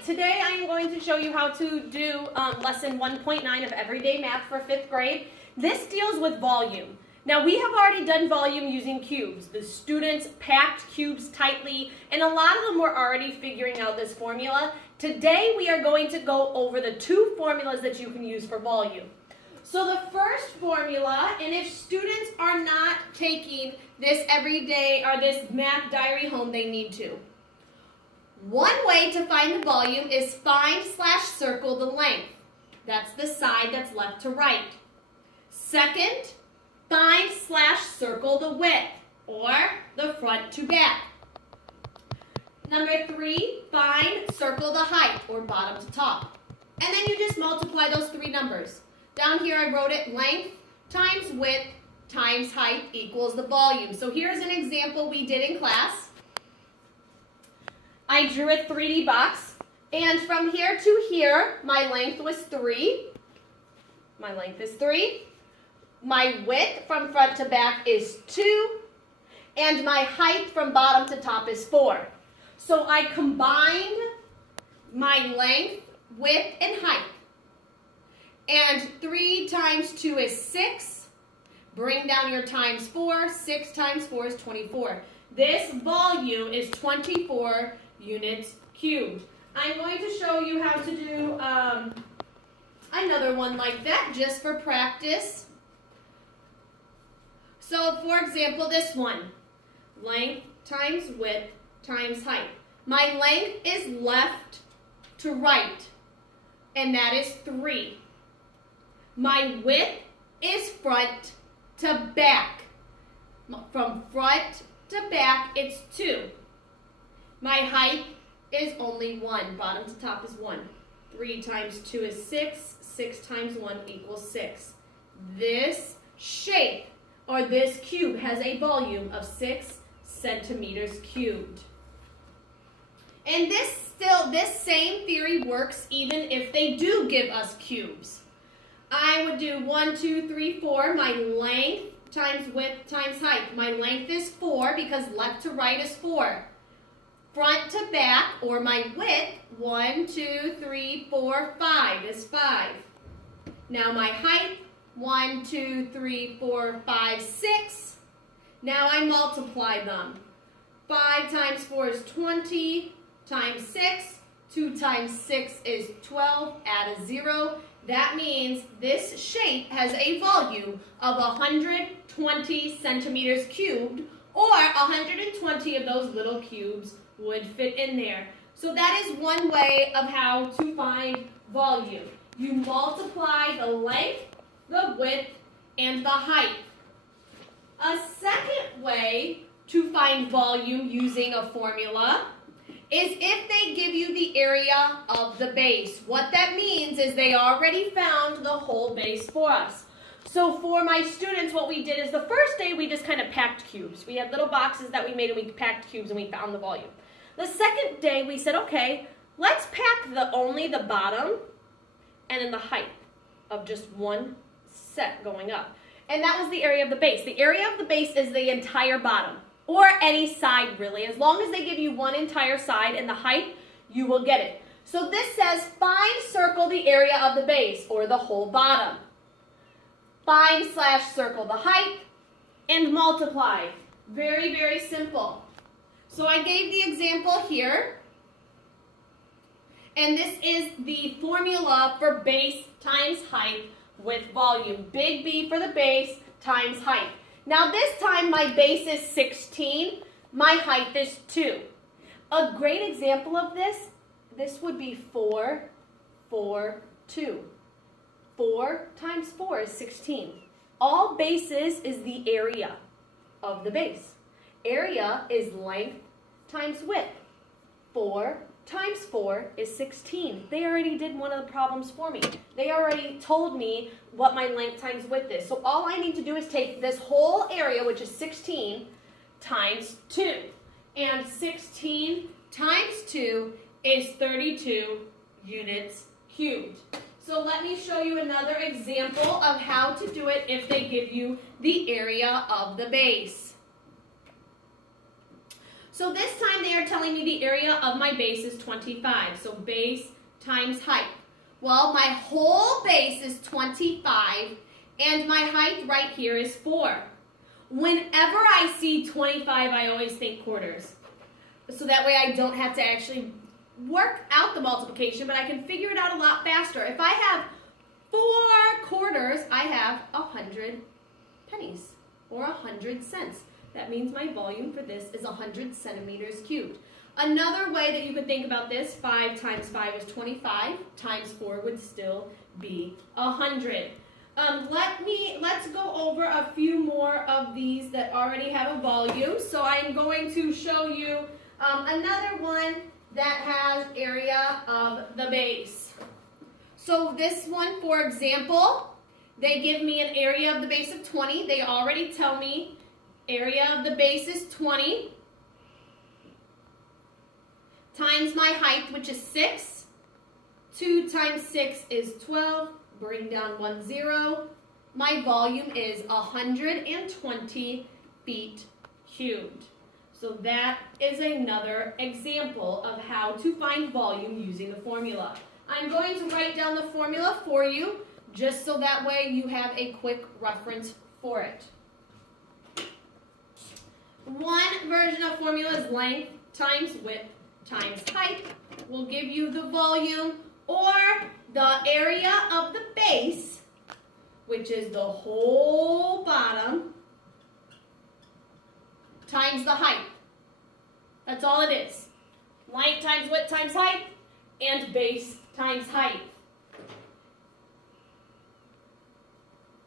right, today I am going to show you how to do lesson 1.9 of Everyday Math for 5th grade. This deals with volume. Now we have already done volume using cubes. The students packed cubes tightly and a lot of them were already figuring out this formula. Today we are going to go over the two formulas that you can use for volume. So the first formula, and if students are not taking this everyday or this math diary home, they need to. One way to find the volume is find/circle the length. That's the side that's left to right. Second, find/circle the width, or the front to back. Number 3, circle the height, or bottom to top. And then you just multiply those three numbers. Down here I wrote it length times width times height equals the volume. So here's an example we did in class. I drew a 3D box, and from here to here, my length was 3. My length is 3. My width from front to back is 2, and my height from bottom to top is 4. So I combined my length, width, and height. And 3 times 2 is 6. Bring down your times 4. 6 times 4 is 24. This volume is 24 units cubed. I'm going to show you how to do another one like that just for practice. So for example, this one, length times width times height. My length is left to right, and that is 3. My width is front to back. From front to back, it's 2. My height is only 1. Bottom to top is 1. 3 times 2 is 6. 6 times 1 equals 6. This shape, or this cube, has a volume of 6 centimeters cubed. And this same theory works even if they do give us cubes. I would do 1, 2, 3, 4, my length times width times height. My length is 4 because left to right is 4. Front to back, or my width, 1, 2, 3, 4, 5 is 5. Now my height, 1, 2, 3, 4, 5, 6. Now I multiply them. 5 times 4 is 20, times 6. 2 times 6 is 12, add a 0. That means this shape has a volume of 120 centimeters cubed, or 120 of those little cubes would fit in there. So that is one way of how to find volume. You multiply the length, the width, and the height. A second way to find volume using a formula is if they give you the area of the base. What that means is they already found the whole base for us. So for my students, what we did is the first day we just kind of packed cubes. We had little boxes that we made and we packed cubes and we found the volume. The second day we said, okay, let's pack only the bottom and then the height of just one set going up. And that was the area of the base. The area of the base is the entire bottom, or any side really. As long as they give you one entire side and the height, you will get it. So this says circle the area of the base, or the whole bottom. Find/circle the height and multiply. Very, very simple. So I gave the example here, and this is the formula for base times height with volume. Big B for the base times height. Now this time my base is 16, my height is 2. A great example of this would be 4, 4, 2. 4 times 4 is 16. All bases is the area of the base. Area is length times width. 4 times 4 is 16. They already did one of the problems for me. They already told me what my length times width is. So all I need to do is take this whole area, which is 16, times 2. And 16 times 2 is 32 units cubed. So let me show you another example of how to do it if they give you the area of the base. So this time they are telling me the area of my base is 25. So base times height. Well, my whole base is 25 and my height right here is 4. Whenever I see 25, I always think quarters. So that way I don't have to actually work out the multiplication, but I can figure it out a lot faster. If I have 4 quarters, I have 100 pennies or 100 cents. That means my volume for this is 100 centimeters cubed. Another way that you could think about this, 5 times 5 is 25, times 4 would still be 100. Let's go over a few more of these that already have a volume. So I'm going to show you another one that has area of the base. So this one, for example, they give me an area of the base of 20. They already tell me area of the base is 20 times my height, which is 6. 2 times 6 is 12. Bring down 1 0. My volume is 120 feet cubed. So that is another example of how to find volume using the formula. I'm going to write down the formula for you, just so that way you have a quick reference for it. One version of formula is length times width times height will give you the volume, or the area of the base, which is the whole bottom, times the height. That's all it is. Length times width times height, and base times height.